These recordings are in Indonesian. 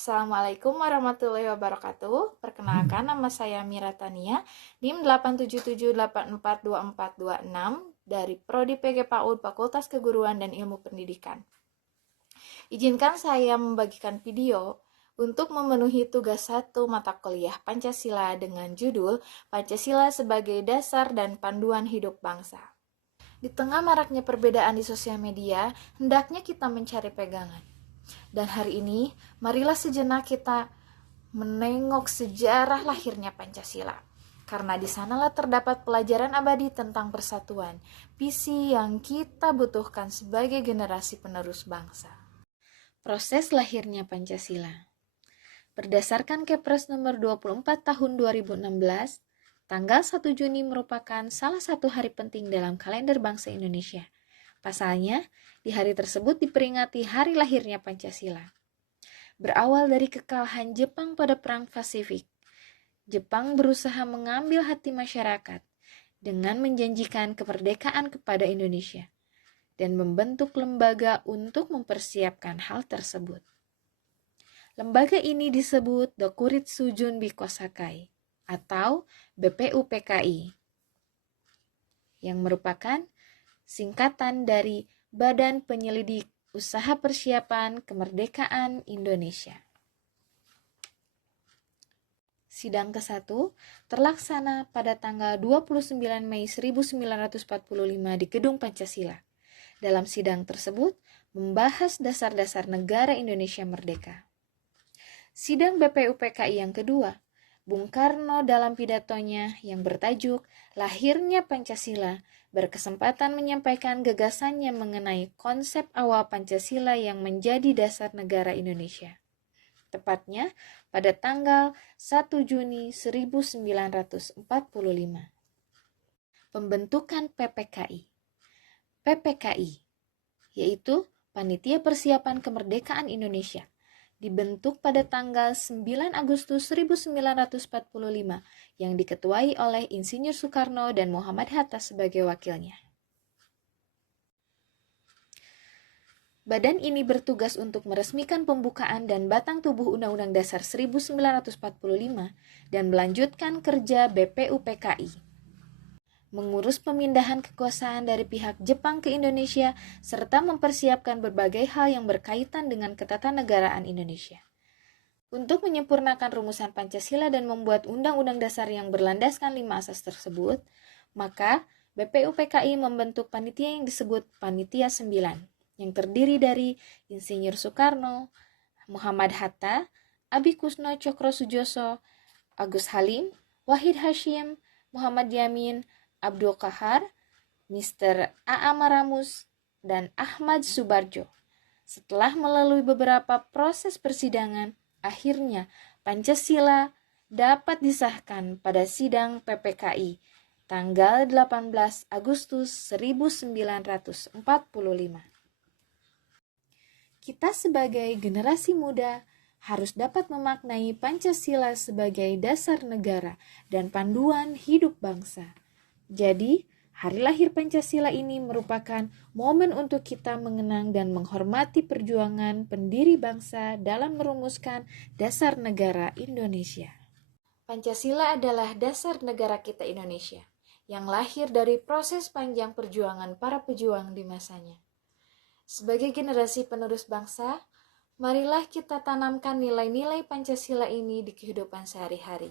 Assalamualaikum warahmatullahi wabarakatuh. Perkenalkan, nama saya Mira Tania, NIM 877842426 dari Prodi PG PAUD Fakultas Keguruan dan Ilmu Pendidikan. Izinkan saya membagikan video untuk memenuhi tugas 1 mata kuliah Pancasila dengan judul Pancasila sebagai Dasar dan Panduan Hidup Bangsa. Di tengah maraknya perbedaan di sosial media, hendaknya kita mencari pegangan. Dan hari ini, marilah sejenak kita menengok sejarah lahirnya Pancasila. Karena di sanalah terdapat pelajaran abadi tentang persatuan, visi yang kita butuhkan sebagai generasi penerus bangsa. Proses lahirnya Pancasila. Berdasarkan Kepres nomor 24 tahun 2016, tanggal 1 Juni merupakan salah satu hari penting dalam kalender bangsa Indonesia. Pasalnya, di hari tersebut diperingati hari lahirnya Pancasila. Berawal dari kekalahan Jepang pada Perang Pasifik, Jepang berusaha mengambil hati masyarakat dengan menjanjikan kemerdekaan kepada Indonesia dan membentuk lembaga untuk mempersiapkan hal tersebut. Lembaga ini disebut Dokuritsu Junbi Kosakai atau BPUPKI, yang merupakan singkatan dari Badan Penyelidik Usaha Persiapan Kemerdekaan Indonesia. Sidang ke-1 terlaksana pada tanggal 29 Mei 1945 di Gedung Pancasila. Dalam sidang tersebut membahas dasar-dasar negara Indonesia merdeka. Sidang BPUPKI yang kedua, Bung Karno dalam pidatonya yang bertajuk Lahirnya Pancasila berkesempatan menyampaikan gagasannya mengenai konsep awal Pancasila yang menjadi dasar negara Indonesia. Tepatnya pada tanggal 1 Juni 1945. Pembentukan PPKI. PPKI yaitu Panitia Persiapan Kemerdekaan Indonesia, dibentuk pada tanggal 9 Agustus 1945 yang diketuai oleh Insinyur Soekarno dan Muhammad Hatta sebagai wakilnya. Badan ini bertugas untuk meresmikan pembukaan dan batang tubuh Undang-Undang Dasar 1945 dan melanjutkan kerja BPUPKI. Mengurus pemindahan kekuasaan dari pihak Jepang ke Indonesia, serta mempersiapkan berbagai hal yang berkaitan dengan ketatanegaraan Indonesia. Untuk menyempurnakan rumusan Pancasila dan membuat undang-undang dasar yang berlandaskan 5 asas tersebut, maka BPUPKI membentuk panitia yang disebut Panitia 9, yang terdiri dari Insinyur Soekarno, Muhammad Hatta, Abi Kusno Cokrosujoso, Agus Halim, Wahid Hasyim, Muhammad Yamin, Abdul Qahar, Mr. A.A. Maramus, dan Ahmad Subarjo. Setelah melalui beberapa proses persidangan, akhirnya Pancasila dapat disahkan pada sidang PPKI tanggal 18 Agustus 1945. Kita sebagai generasi muda harus dapat memaknai Pancasila sebagai dasar negara dan panduan hidup bangsa. Jadi, hari lahir Pancasila ini merupakan momen untuk kita mengenang dan menghormati perjuangan pendiri bangsa dalam merumuskan dasar negara Indonesia. Pancasila adalah dasar negara kita Indonesia, yang lahir dari proses panjang perjuangan para pejuang di masanya. Sebagai generasi penerus bangsa, marilah kita tanamkan nilai-nilai Pancasila ini di kehidupan sehari-hari.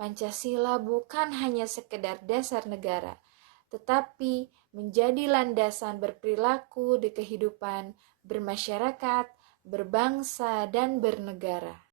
Pancasila bukan hanya sekedar dasar negara, tetapi menjadi landasan berperilaku di kehidupan bermasyarakat, berbangsa, dan bernegara.